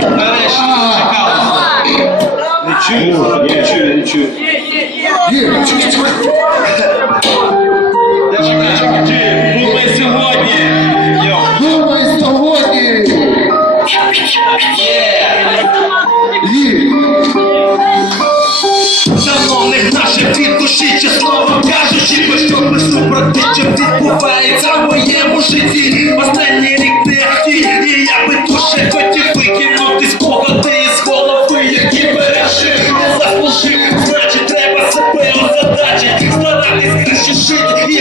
Нарешті. Не чую, не чую, не чую. Є! Думай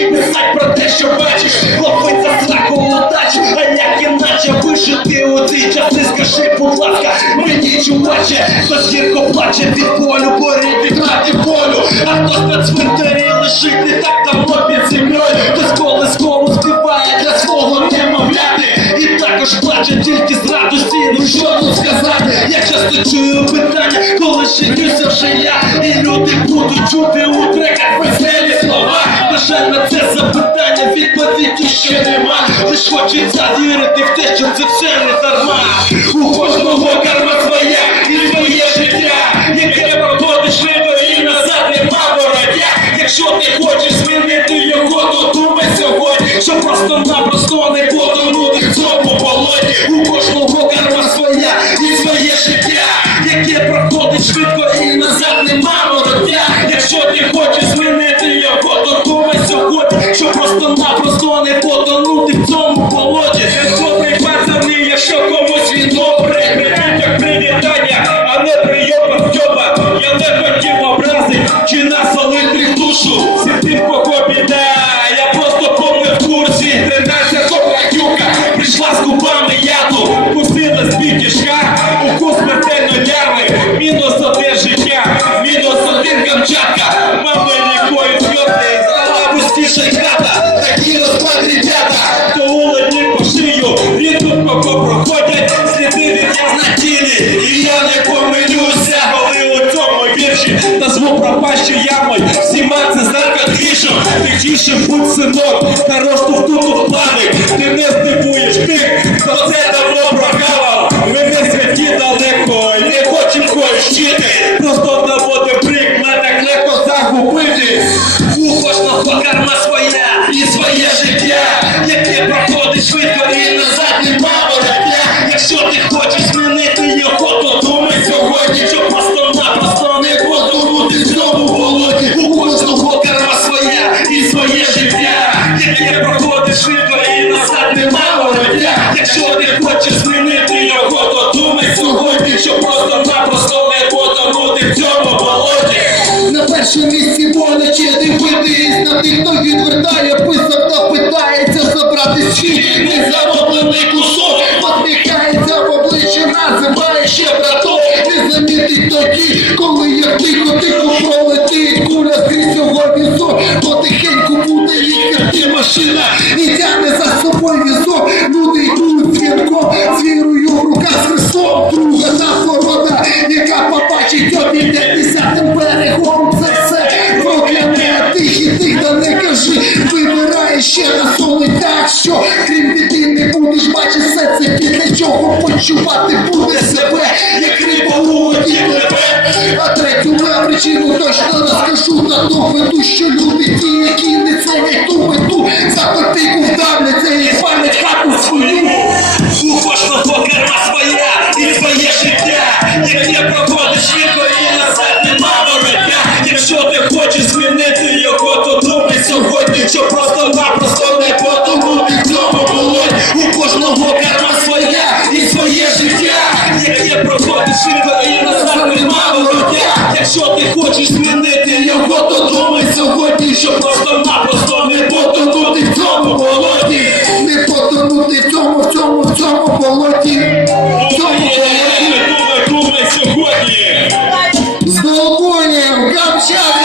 і писать про те, що бачиш. Ловить за удачі, а як іначе вижити у цей час, не скажи, будь ласка, мені чуваче, хтось гірко плаче від болю, горить від раді болю, а хтось на цвинтарі лежить не так давно під землею, хтось колиском співає для свого немовляти, і також плаче тільки з радості, ну що тут сказати, я часто чую питання, коли женюся вже я, і люди будуть чути у треках веселі слова, жаль, на це запитання відповіді ще нема, лиш хочеться вірити в те, що це все не дарма, у кожного карма своя і своє життя, яке проходиш швидко і назад нема вороття, якщо ти хочеш змінити його, то думай сьогодні, що просто-напросто не прийшла з купами яду, кусила з кишка, укус смертельно лями, мінус одне життя, мінус один камчатка, мама нікої зв'язки, стала пустіша хата, такі розклад ребята, то улетні по шию, тут проходять, сліди від я і я не помилюся, коли у цьому вірші. Назву пропащу ямою, всіма це знак грішом, тихіше будь синок, росту тут у кожного карма своя і своє життя, яке проходить швидко і назад нема вороття, якщо ти хочеш змінити його, то думай сьогодні, що просто-напросто не потонути в цьому болоті, у кожного карма своя і своє життя, яке проходить швидко і назад нема вороття, якщо ти хочеш змінити його, то думай сьогодні, що просто-напросто не потонути в цьому болоті. На першому місці боляче дивитись на тих, хто відвертає, писав та питається забрати свій незароблений кусок, посміхається в обличчя, називає ще браток, не замітить тоді, коли вибирає ще солить так, що крім біди не будеш бачити все це для чого почувати буде Я є проходи широко і насправді мало життя. Якщо ти хочеш змінити його, то думай сьогодні, що просто-напросто не потонути в цьому болоті. Не потонути в цьому, в цьому, в цьому болоті. В цьому. Думай, думай, думай сьогодні. З балконів, камчат.